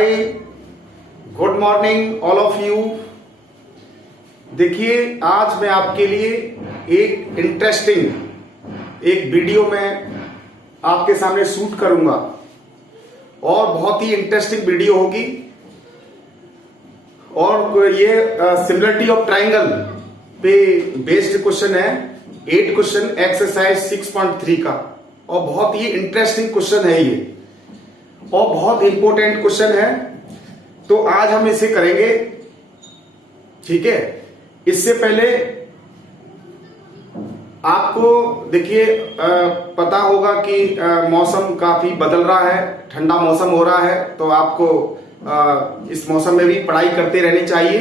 Hi, good morning all of you. देखिए, आज मैं आपके लिए एक इंटरेस्टिंग एक वीडियो में आपके सामने शूट करूंगा और बहुत ही इंटरेस्टिंग वीडियो होगी। और ये सिमिलरिटी ऑफ ट्राइंगल पे बेस्ड क्वेश्चन है, 8 क्वेश्चन एक्सरसाइज 6.3 का, और बहुत ही इंटरेस्टिंग क्वेश्चन है ये और बहुत इंपॉर्टेंट क्वेश्चन है। तो आज हम इसे करेंगे, ठीक है। इससे पहले आपको देखिए पता होगा कि मौसम काफी बदल रहा है, ठंडा मौसम हो रहा है, तो आपको इस मौसम में भी पढ़ाई करते रहनी चाहिए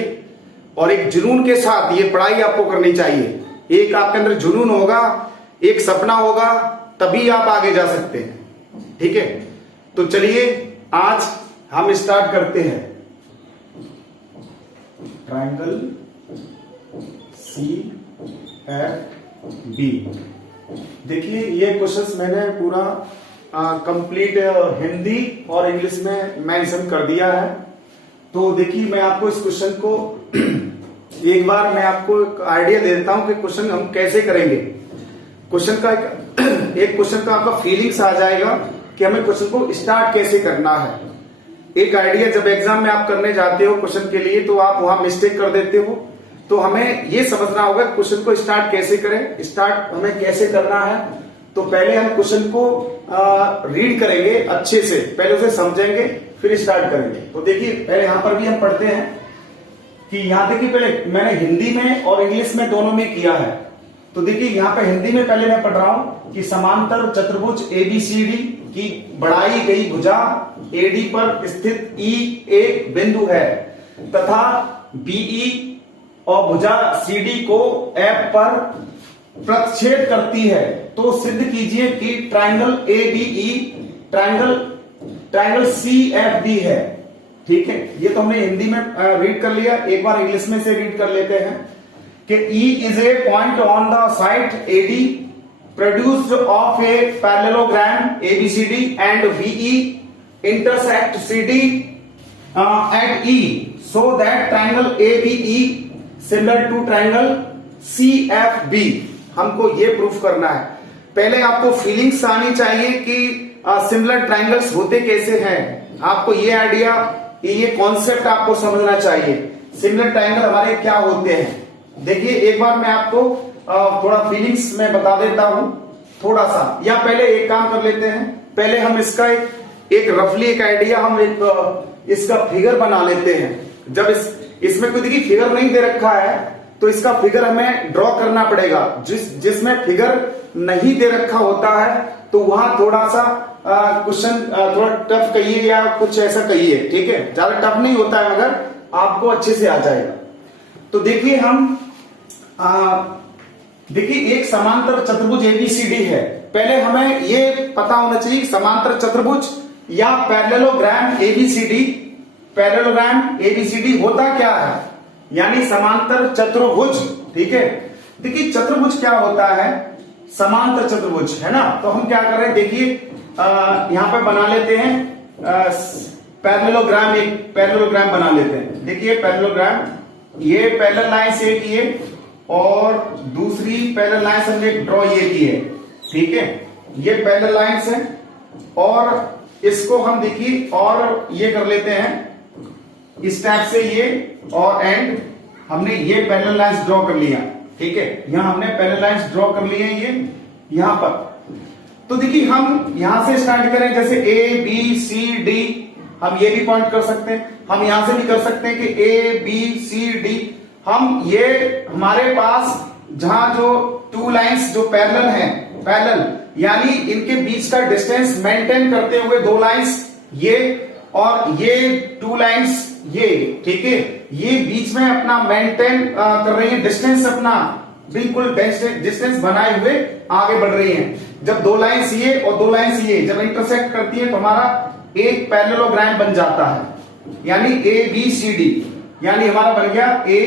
और एक जुनून के साथ ये पढ़ाई आपको करनी चाहिए। एक आपके अंदर जुनून होगा, एक सपना होगा, तभी आप आगे जा सकते हैं, ठीक है। तो चलिए आज हम स्टार्ट करते हैं। Triangle CFB। देखिए, ये क्वेश्चंस मैंने पूरा कंप्लीट हिंदी और इंग्लिश में मेंशन कर दिया है। तो देखिए, मैं आपको इस क्वेश्चन को एक बार मैं आपको एक आइडिया दे देता हूं कि क्वेश्चन हम कैसे करेंगे। क्वेश्चन का एक क्वेश्चन का आपका फीलिंग्स आ जाएगा कि हमें क्वेश्चन को स्टार्ट कैसे करना है। एक आइडिया, जब एग्जाम में आप करने जाते हो क्वेश्चन के लिए तो आप वहां मिस्टेक कर देते हो, तो हमें ये समझना होगा क्वेश्चन को स्टार्ट कैसे करें, स्टार्ट हमें कैसे करना है। तो पहले हम क्वेश्चन को रीड करेंगे अच्छे से, पहले उसे समझेंगे फिर स्टार्ट करेंगे। तो देखिए, पहले यहां पर भी हम पढ़ते हैं कि यहां देखिए, पहले मैंने हिंदी में और इंग्लिश में दोनों में किया है। तो देखिए, यहां पे हिंदी में पहले मैं पढ़ रहा हूं कि समांतर चतुर्भुज ABCD की बढ़ाई गई भुजा AD पर स्थित E एक बिंदु है तथा BE और भुजा CD को F पर प्रतिच्छेद करती है। तो सिद्ध कीजिए कि ट्राइंगल ABE ट्राइंगल CFD है, ठीक है। ये तो हमने हिंदी में रीड कर लिया, एक बार इंग्लिश में से रीड कर लेते हैं कि E is a point on the side AD produced of a parallelogram ABCD and VE intersect CD at E so that triangle ABE similar to triangle CFB। हमको ये प्रूफ करना है। पहले आपको फीलिंग्स आनी चाहिए कि सिमिलर ट्राइंगल्स होते कैसे हैं। आपको ये आइडिया, ये कॉन्सेप्ट आपको समझना चाहिए, सिमिलर ट्राइंगल हमारे क्या होते हैं। देखिए, एक बार मैं आपको थोड़ा फीलिंग्स में बता देता हूं थोड़ा सा, या पहले एक काम कर लेते हैं, पहले हम इसका एक रफली एक आइडिया, हम एक इसका फिगर बना लेते हैं। जब इसमें कोई देखिए फिगर नहीं दे रखा है तो इसका फिगर हमें ड्रॉ करना पड़ेगा। जिसमें फिगर नहीं दे रखा होता है तो वहां थोड़ा सा क्वेश्चन थोड़ा टफ कहिए या कुछ ऐसा कहिए, ठीक है। ज्यादा टफ नहीं होता है मगर आपको अच्छे से आ जाएगा। तो देखिए, हम देखिए एक समांतर चतुर्भुज ABCD है। पहले हमें ये पता होना चाहिए समांतर चतुर्भुज या पैरेललोग्राम ABCD, पैरेललोग्राम ABCD होता क्या है, यानी समांतर चतुर्भुज, ठीक है। देखिए, चतुर्भुज क्या होता है, समांतर चतुर्भुज, है ना। तो हम क्या कर रहे हैं, देखिए यहां पे बना लेते हैं पैरेललोग्राम, एक पैरेललोग्राम बना लेते हैं। देखिए पैरेललोग्राम, ये पैरेलल लाइंस एक ये और दूसरी पैरेलल लाइंस हमने ड्रॉ ये की है, ठीक है। ये पैरेलल लाइंस है और इसको हम देखिए और ये कर लेते हैं इस टाइप से, ये और एंड हमने ये पैरेलल लाइंस ड्रॉ कर लिया, ठीक है। यहां हमने पैरेलल लाइंस ड्रॉ कर लिए ये यहां पर। तो देखिए, हम यहां से स्टार्ट करें, जैसे ABCD, हम ये भी पॉइंट कर सकते हैं, हम यहां से भी कर सकते हैं कि ABCD। हम ये हमारे पास जहां जो 2 लाइंस जो पैरेलल हैं, पैरेलल यानी इनके बीच का डिस्टेंस मेंटेन करते हुए 2 लाइंस ये और ये 2 लाइंस ये, ठीक है, ये बीच में अपना मेंटेन कर रही है डिस्टेंस, अपना बिल्कुल डिस्टेंस बनाए हुए आगे बढ़ रही हैं। जब 2 लाइंस ये और 2 लाइंस ये जब इंटरसेक्ट करती है तो हमारा एक पैरेललोग्राम बन जाता है, यानी ABCD, यानी हमारा बन गया A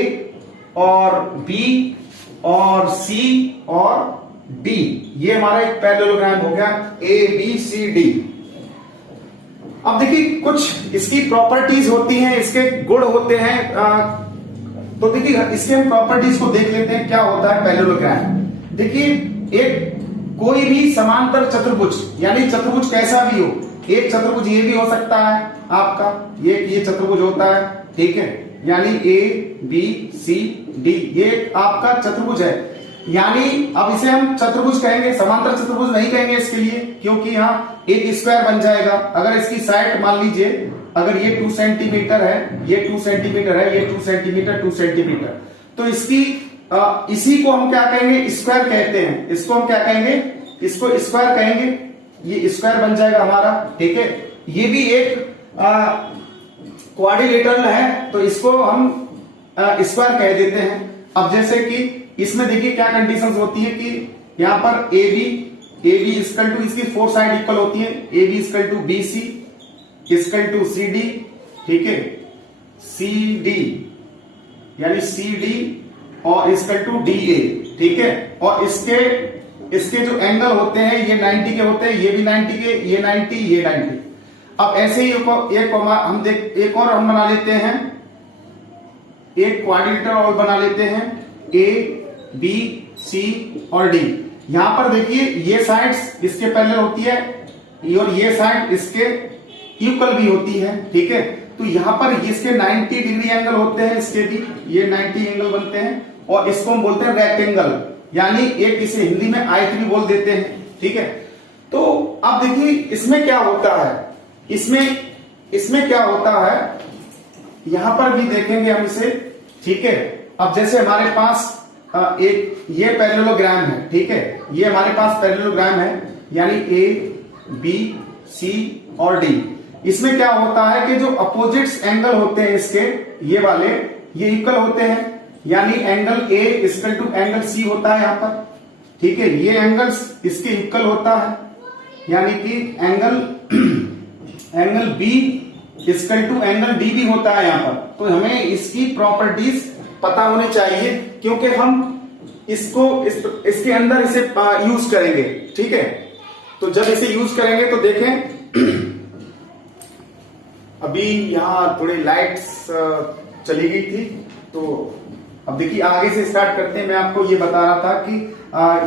और B और C और D। ये हमारा एक पैरेललोग्राम हो गया ABCD। अब देखिए कुछ इसकी प्रॉपर्टीज होती हैं, इसके गुण होते हैं। तो देखिए इसके हम प्रॉपर्टीज को देख लेते हैं, क्या होता है पैरेललोग्राम। देखिए एक कोई भी समांतर चतुर्भुज, यानी चतुर्भुज कैसा भी हो, एक चतुर्भुज ये भी हो सकता है आपका, ये चतुर्भुज होता है, ठीक है, यानी ए बी सी डी, ये आपका चतुर्भुज है। यानी अब इसे हम चतुर्भुज कहेंगे, समांतर चतुर्भुज नहीं कहेंगे इसके लिए, क्योंकि यहाँ एक स्क्वायर बन जाएगा। अगर इसकी साइड मान लीजिए, अगर ये 2 सेंटीमीटर है, ये 2 सेंटीमीटर है, ये 2 सेंटीमीटर 2 सेंटीमीटर, तो इसकी इसी को हम क्या कहेंगे, स्क्वायर कहते हैं। इसको हम क्या कहेंगे, इसको स्क्वायर कहेंगे, ये स्क्वायर बन जाएगा हमारा, ठीक है। ये भी एक क्वाड्रिलेटरल है, तो इसको हम स्क्वायर कह देते हैं। अब जैसे कि इसमें देखिए क्या कंडीशंस होती है कि यहां पर ए बी इक्वल टू, इसकी 4 साइड इक्वल होती है, A B equal to B C equal to C D, ठीक है, सी डी यानी सी डी और इक्वल टू डी ए, ठीक है। और इसके जो एंगल होते हैं ये 90 के होते हैं, ये भी 90 के, ये 90, ये 90। अब ऐसे ही एक और हम बना लेते हैं, एक क्वाड्रिलेटरल और बना लेते हैं, ए बी सी और डी। यहां पर देखिए ये साइड्स इसके पैरेलल होती है और ये साइड इसके इक्वल भी होती है, ठीक है। तो यहां पर इसके 90 डिग्री एंगल होते हैं, इसके भी ये 90 एंगल बनते हैं, और इसको हम बोलते हैं रेक्टेंगल, यानी एक इसे हिंदी में आयत भी बोल देते हैं, ठीक है। तो अब देखिए इसमें क्या होता है, इसमें क्या होता है, यहां पर भी देखेंगे हम इसे, ठीक है। अब जैसे हमारे पास एक ये पैरेललोग्राम है, ठीक है, ये हमारे पास पैरेललोग्राम है, यानी ए बी सी और डी। इसमें क्या होता है कि जो अपोजिट्स एंगल होते हैं इसके, ये वाले ये इक्वल होते हैं, यानी angle A equal to angle C होता है यहां पर, ठीक है। ये एंगल्स इसके इक्वल होता है, यानी कि angle B equal to angle D भी होता है यहां पर। तो हमें इसकी प्रॉपर्टीज पता होनी चाहिए, क्योंकि हम इसको इसके अंदर इसे यूज करेंगे, ठीक है। तो जब इसे यूज करेंगे तो देखें अभी यहां थोड़ी लाइट्स चली गई थी, तो अब देखिए आगे से स्टार्ट करते हैं। मैं आपको ये बता रहा था कि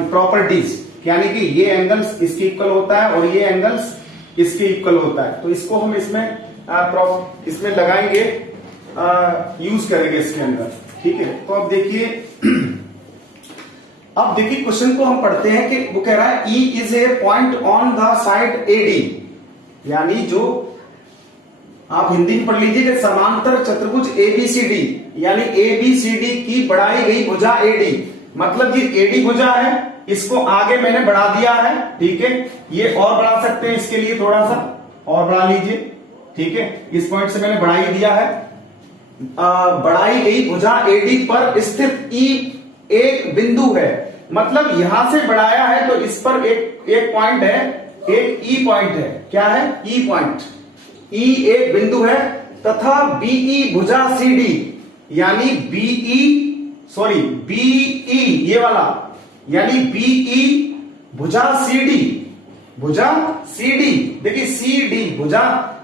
प्रॉपर्टीज, यानी कि ये एंगल्स इसके इक्वल होता है और ये एंगल्स इसके इक्वल होता है। तो इसको हम इसमें लगाएंगे, यूज करेंगे इसके अंदर, ठीक है। तो अब देखिए क्वेश्चन को हम पढ़ते हैं कि वो कह रहा है E is a point on the side AD, यानी जो आप हिंदी में पढ़ लीजिए कि समांतर चतुर्भुज ABCD, यानी ABCD की बढ़ाई गई भुजा AD, मतलब ये AD भुजा है, इसको आगे मैंने बढ़ा दिया है, ठीक है। ये और बढ़ा सकते हैं, इसके लिए थोड़ा सा और बढ़ा लीजिए, ठीक है। इस पॉइंट से मैंने बढ़ा ही दिया है। बढ़ाई गई भुजा AD पर स्थित E एक बिंदु है, मतलब यहां से बढ़ाया है तो इस पर एक पॉइंट है, एक E पॉइंट है। क्या है? E point. E एक बिंदु है तथा BE भुजा CD, यानी BE ये वाला, यानी BE भुजा CD। देखिए CD भुजा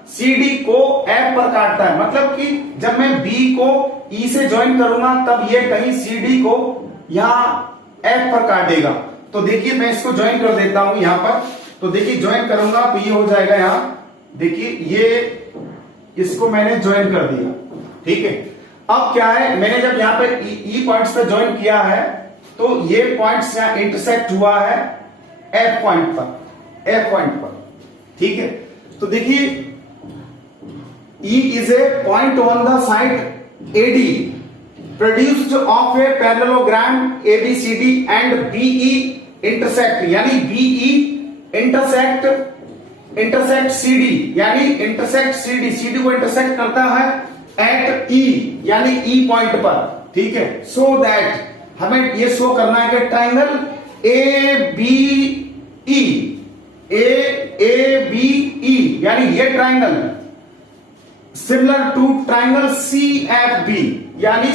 CD को F पर काटता है, मतलब कि जब मैं B को E से ज्वाइन करूंगा तब ये कहीं CD को यहां F पर काटेगा। तो देखिए मैं इसको ज्वाइन कर देता हूं यहां पर, तो देखिए ज्वाइन करूंगा तो ये हो जाएगा यहां, देखिए ये इसको मैंने ज्वाइन कर दिया, ठीक है। अब क्या है, मैंने जब यहां पर E पॉइंट्स पे ज्वाइन किया है तो ये पॉइंट्स यहां इंटरसेक्ट हुआ है F पॉइंट पर, ठीक है। तो देखिए E is a point on the side AD produced of a parallelogram ABCD and BE intersect, यानी BE intersect CD, यानी intersect CD को intersect करता है at E, यानी E पॉइंट पर, ठीक है। So that हमें ये शो करना है कि ट्राइंगल ABE, यानी ये triangle similar to triangle CFB, यानी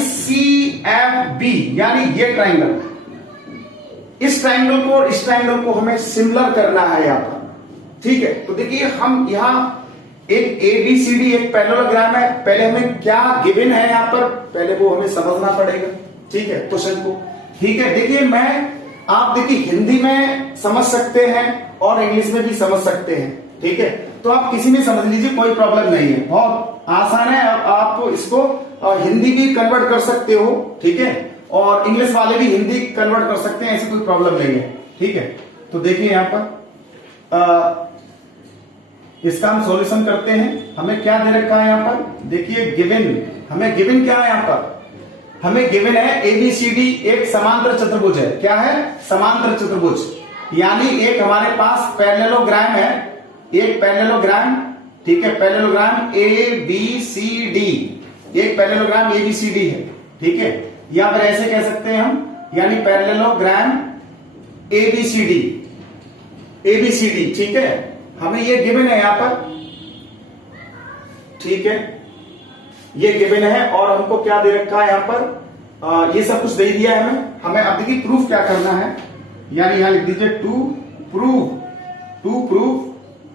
ये ट्राइंगल, इस ट्राइंगल को हमें सिमिलर करना है यहां पर, ठीक है। तो देखिए हम यहां एक ABCD एक पैरेललोग्राम है। पहले हमें क्या गिवन है यहां पर, पहले वो हमें समझना पड़ेगा, ठीक है, क्वेश्चन को। ठीक है, देखिए आप देखिए हिंदी में समझ सकते हैं और इंग्लिश में भी समझ सकते हैं, ठीक है। तो आप किसी में समझ लीजिए, कोई प्रॉब्लम नहीं है, बहुत आसान है। आप इसको हिंदी भी कन्वर्ट कर सकते हो, ठीक है, और इंग्लिश वाले भी हिंदी कन्वर्ट कर सकते हैं, ऐसी कोई प्रॉब्लम नहीं है, ठीक है। तो देखिए यहां पर इसका हम सॉल्यूशन करते हैं। हमें क्या दे रखा है यहां पर, देखिए गिवन, हमें गिवन क्या है यहां पर, हमें गिवन है ABCD एक समांतर चतुर्भुज है। क्या है, समांतर चतुर्भुज, यानी एक हमारे पास पैरेललोग्राम है, एक पैरेललोग्राम, ठीक है, पैरेललोग्राम ABCD, एक पैरेललोग्राम ABCD है, ठीक है, या फिर ऐसे कह सकते हैं हम, यानी पैरेललोग्राम ABCD, ठीक है, हमें ये गिवन है यहां पर, ठीक है, ये गिवन है। और हमको क्या दे रखा है यहां पर, ये सब कुछ दे दिया है हमें अब देखिए प्रूफ क्या करना है, यानी यहां लिख दीजिए टू प्रूव,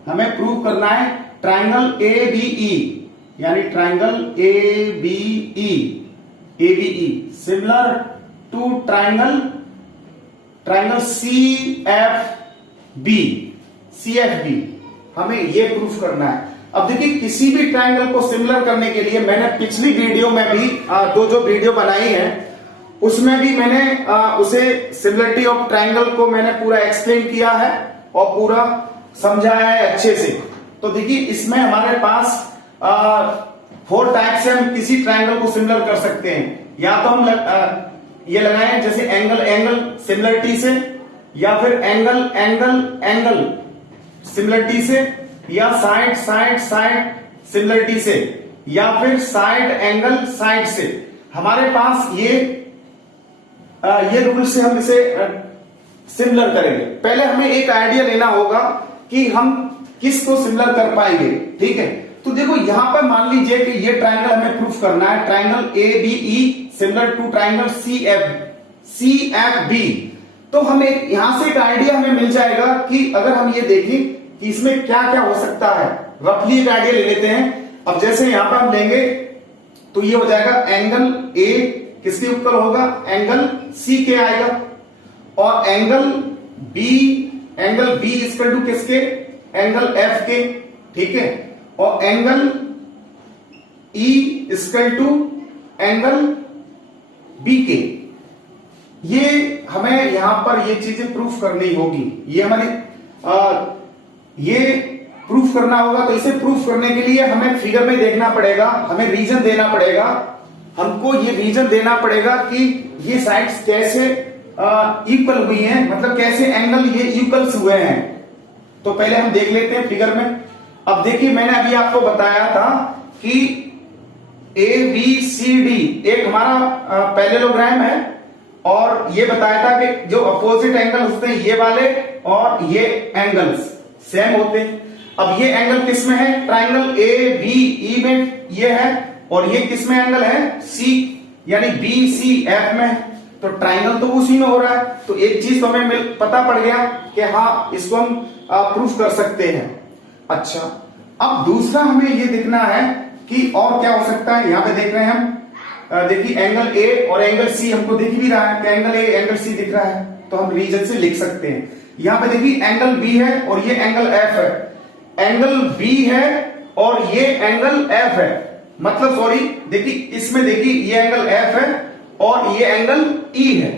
हमें प्रूव करना है ट्राइंगल ABE, यानी triangle ABE similar to triangle CFB, हमें ये प्रूफ करना है। अब देखिए किसी भी ट्राइंगल को सिमिलर करने के लिए मैंने पिछली वीडियो में भी जो वीडियो बनाई है उसमें भी मैंने उसे सिमिलरिटी ऑफ ट्राइंगल को मैंने पूरा एक्सप्लेन किया है और पूरा समझाया है अच्छे से। तो देखिए इसमें हमारे पास 4 टाइप से हम किसी ट्राइंगल को सिमिलर कर सकते हैं। या तो हम ये लगाएं जैसे एंगल सिमिलरिटी से, या फिर एंगल सिमिलरिटी से, या साइड सिमिलरिटी से, या फिर साइड एंगल साइड से। हमारे पास ये रूल से हम इसे सिमिलर करेंगे। पहले हमें एक आइडिया लेना होगा कि हम किसको सिमिलर कर पाएंगे, ठीक है। तो देखो यहां पर मान लीजिए कि ये ट्राइंगल हमें प्रूफ करना है, triangle ABE similar to triangle CFB। तो हमें यहां से एक आइडिया हमें मिल जाएगा कि अगर हम ये देखें कि इसमें क्या क्या हो सकता है, रफली एक आइडिया ले लेते हैं। अब जैसे यहां पर हम लेंगे तो ये हो जाएगा एंगल A किसके इक्वल होगा, एंगल C के आएगा, और एंगल B इक्वल टू किसके, एंगल F के, ठीक है, और angle E equal to angle B के। ये हमें यहां पर ये चीजें प्रूफ करनी होगी, ये हमारी ये प्रूफ करना होगा। तो इसे प्रूफ करने के लिए हमें फिगर में देखना पड़ेगा, हमें रीजन देना पड़ेगा, हमको ये रीजन देना पड़ेगा कि ये साइड्स कैसे इक्वल हुई हैं, मतलब कैसे एंगल ये इक्वल्स हुए हैं। तो पहले हम देख लेते हैं फिगर में। अब देखिए मैंने अभी आपको बताया था कि ABCD एक हमारा पैरेललोग्राम है, और ये बताया था कि जो अपोजिट एंगल होते हैं ये वाले और ये एंगल्स सेम होते हैं। अब ये एंगल किस में है, ट्राइंगल ABE में ये है, और ये किस में एंगल है, C यानी BCF में है। तो ट्राइंगल तो उसी में हो रहा है। तो एक चीज तो हमें पता पड़ गया कि हाँ इसको हम प्रूफ कर सकते हैं। अच्छा, अब दूसरा हमें ये देखना है कि और क्या हो सकता है। यहां पे देख रहे हैं हम, देखिए एंगल A और एंगल C हमको दिख भी रहा है कि एंगल A एंगल C दिख रहा है, तो हम रीजन से लिख सकते हैं। यहां पे देखिए एंगल B है और ये एंगल F है, एंगल B है और ये एंगल F है, मतलब सॉरी देखिए इसमें देखिए ये एंगल F है और ये एंगल E है।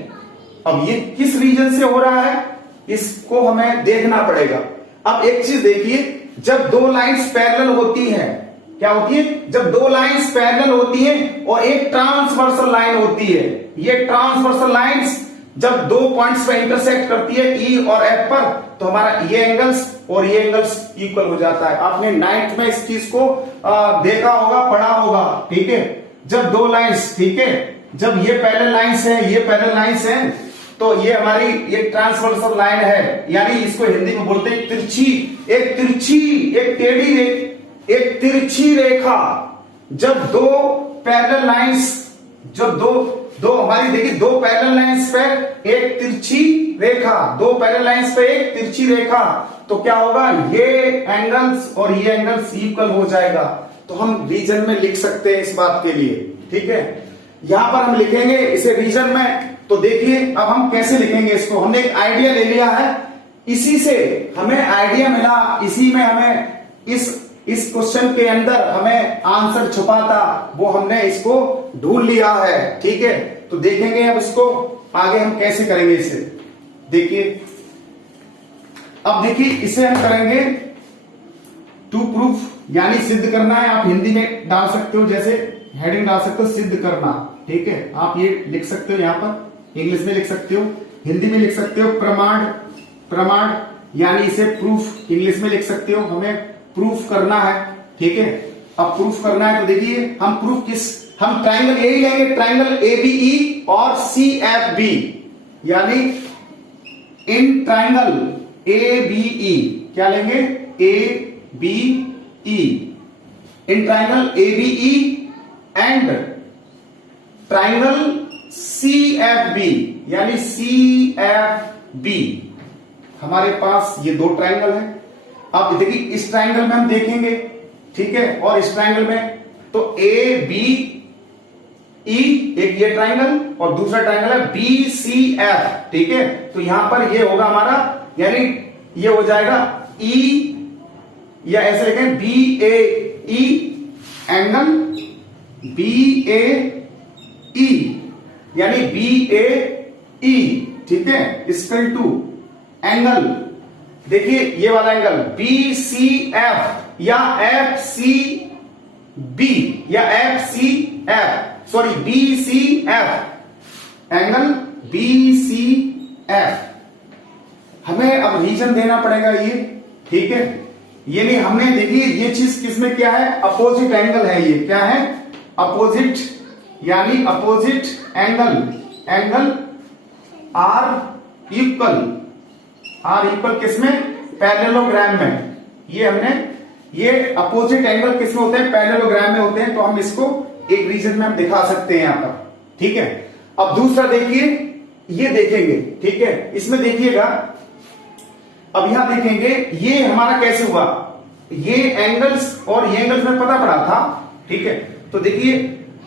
अब ये किस रीजन से हो रहा है इसको हमें देखना पड़ेगा। अब एक चीज देखिए, जब दो लाइंस पैरेलल होती हैं, क्या होती है, जब दो लाइंस पैरेलल होती हैं और एक ट्रांसवर्सल लाइन होती है, ये ट्रांसवर्सल लाइंस जब दो पॉइंट्स पे इंटरसेक्ट करती है E और F पर, तो हमारा ये एंगल्स और ये एंगल्स इक्वल हो जाता है। आपने 9th में इस चीज को देखा होगा, पढ़ा होगा, ठीक है। जब दो लाइंस, ठीक है, जब ये पैरेलल लाइंस है, ये पैरेलल लाइंस है, तो ये हमारी ये ट्रांसवर्सल लाइन है, यानी इसको हिंदी में बोलते हैं तिरछी, एक टेढ़ी एक तिरछी रेखा। जब दो पैरेलल लाइंस जो दो दो हमारी देखिए दो पैरेलल लाइंस पे एक तिरछी रेखा, दो पैरेलल लाइंस पे एक तिरछी रेखा, तो क्या होगा, ये एंगल्स और ये एंगल्स इक्वल हो जाएगा। तो हम रीजन में लिख सकते हैं इस बात के लिए, ठीक है। यहां पर हम लिखेंगे इसे रीजन में। तो देखिए अब हम कैसे लिखेंगे इसको, हमने एक आइडिया ले लिया है, इसी से हमें आइडिया मिला, इसी में हमें इस क्वेश्चन के अंदर हमें आंसर छुपा था, वो हमने इसको ढूंढ लिया है, ठीक है। तो देखेंगे अब इसको आगे हम कैसे करेंगे इसे। देखिए अब देखिए इसे हम करेंगे टू प्रूफ, यानी सिद्ध करना है। आप हिंदी में डाल सकते हो, जैसे हेडिंग डाल सकते हो सिद्ध करना, ठीक है। आप ये लिख सकते हो, यहां पर इंग्लिश में लिख सकते हो, हिंदी में लिख सकते हो प्रमाण, प्रमाण यानी इसे प्रूफ इंग्लिश में लिख सकते हो। हमें प्रूफ करना है, ठीक है। अब प्रूफ करना है तो देखिए हम प्रूफ हम ट्राइंगल यही लेंगे, ट्राइंगल एबीई और सीएफबी, यानी इन ट्राइंगल एबीई क्या लेंगे, ABE, in triangle ABE and triangle CFB यानी सीएफबी, हमारे पास ये दो ट्राइंगल है। अब देखिए इस ट्राइंगल में हम देखेंगे, ठीक है, और इस ट्राइंगल में तो ए बी ई, एक ये ट्राइंगल और दूसरा ट्राइंगल है बी सी एफ, ठीक है। तो यहां पर ये होगा हमारा, यानी ये हो जाएगा ई, या ऐसे लिखें बी ए ई एंगल बी ए ई, यानी बी ए ई, ठीक है, इक्वल टू एंगल, देखिए ये वाला एंगल बी सी एफ या एफ सी बी या F C F, sorry B C F, angle B C F. हमें अब रीजन देना पड़ेगा ये, ठीक है। ये नहीं, हमने देखिए ये चीज किसमें क्या है, अपोजिट एंगल है, ये क्या है, अपोजिट, यानी opposite angle, angle are equal, are equal किसमें, पैरेललोग्राम में। ये हमने, ये अपोजिट एंगल किसमें होते हैं, पैरेललोग्राम में होते हैं। तो हम इसको एक रीजन में हम दिखा सकते हैं यहां पर, ठीक है। अब दूसरा देखिए, ये देखेंगे, ठीक है, इसमें देखिएगा, अब यहां देखेंगे ये हमारा कैसे हुआ, ये एंगल्स और ये एंगल्स में पता पड़ा था, ठीक है। तो देखिए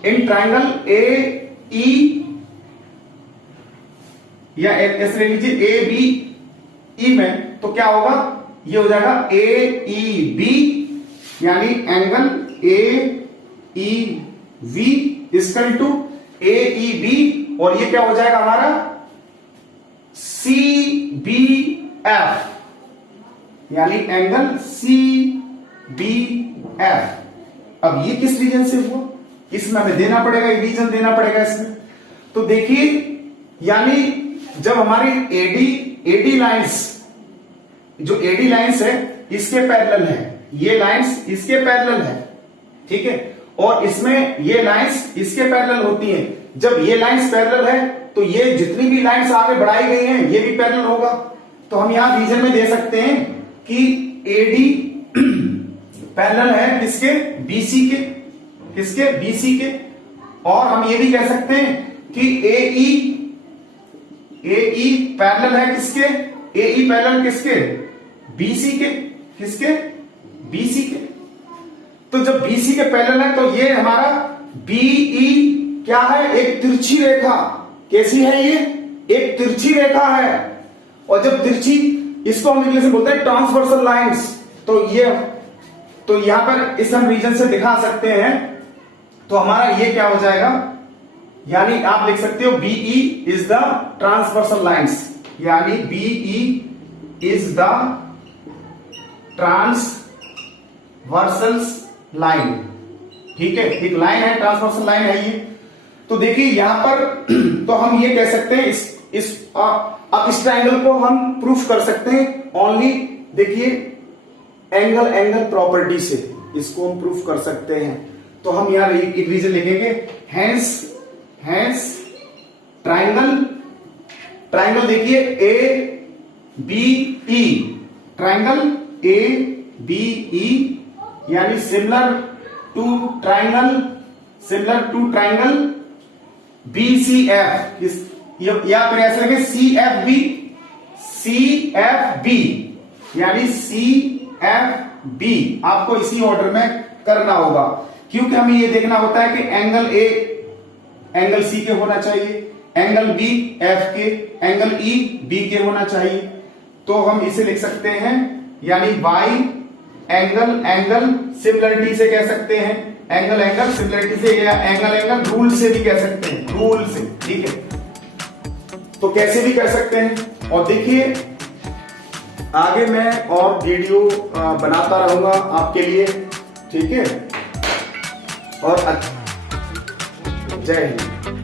इन ट्राइंगल ए ई, या ऐसे ले लीजिए ए बी ई में, तो क्या होगा, ये हो जाएगा ए ई बी, यानी angle A E B equal to A E B, और ये क्या हो जाएगा हमारा सी बी एफ, यानी एंगल सी बी एफ। अब ये किस रीजन से हुआ, इसमें हमें देना पड़ेगा, एक रीजन देना पड़ेगा इसमें। तो देखिए, यानी जब हमारी एडी लाइंस, जो एडी लाइंस है इसके पैरेलल है, ये लाइंस इसके पैरेलल है, ठीक है, और इसमें ये लाइंस इसके पैरेलल होती हैं। जब ये लाइंस पैरेलल है तो ये जितनी भी लाइंस आगे बढ़ाई गई हैं ये भी पैरेलल होगा। तो हम यहां रीजन में दे सकते हैं कि एडी पैरेलल है किसके, बीसी के, किसके, बीसी के। और हम ये भी कह सकते हैं कि एई पैरेलल है किसके, एई पैरेलल किसके, बीसी के, किसके, बीसी के। तो जब बीसी के पैरेलल है तो ये हमारा बीई क्या है, एक तिरछी रेखा। कैसी है ये, एक तिरछी रेखा है। और जब तिरछी, इसको हम इंग्लिश में बोलते हैं ट्रांसवर्सल लाइंस। तो यहां पर इस हम रीजन से दिखा सकते हैं। तो हमारा ये क्या हो जाएगा, यानी आप लिख सकते हो B E is the transversal lines, यानी B E is the transversal line, ठीक है, एक लाइन है, ट्रांसवर्सल लाइन है ये। तो देखिए यहां पर तो हम ये कह सकते हैं अब इस ट्रायंगल को हम प्रूफ कर सकते हैं ओनली, देखिए एंगल प्रॉपर्टी से इसको हम प्रूफ कर सकते हैं। तो हम यहां एक रीजन लिखेंगे, हैंस ट्राइंगल देखिए A B E, triangle A B E, यानी सिमिलर टू ट्राइंगल BCF या फिर ऐसे लगे CFB यानी CFB आपको इसी ऑर्डर में करना होगा, क्योंकि हमें ये देखना होता है कि एंगल ए एंगल सी के होना चाहिए, एंगल बी एफ के, एंगल ई बी के होना चाहिए। तो हम इसे लिख सकते हैं यानी बाई एंगल सिमिलरिटी से कह सकते हैं, एंगल सिमिलरिटी से या एंगल रूल से भी कह सकते हैं, रूल से, ठीक है। तो कैसे भी कर सकते हैं। और देखिए आगे मैं और वीडियो बनाता रहूंगा आपके लिए, ठीक है। और जय हिंद।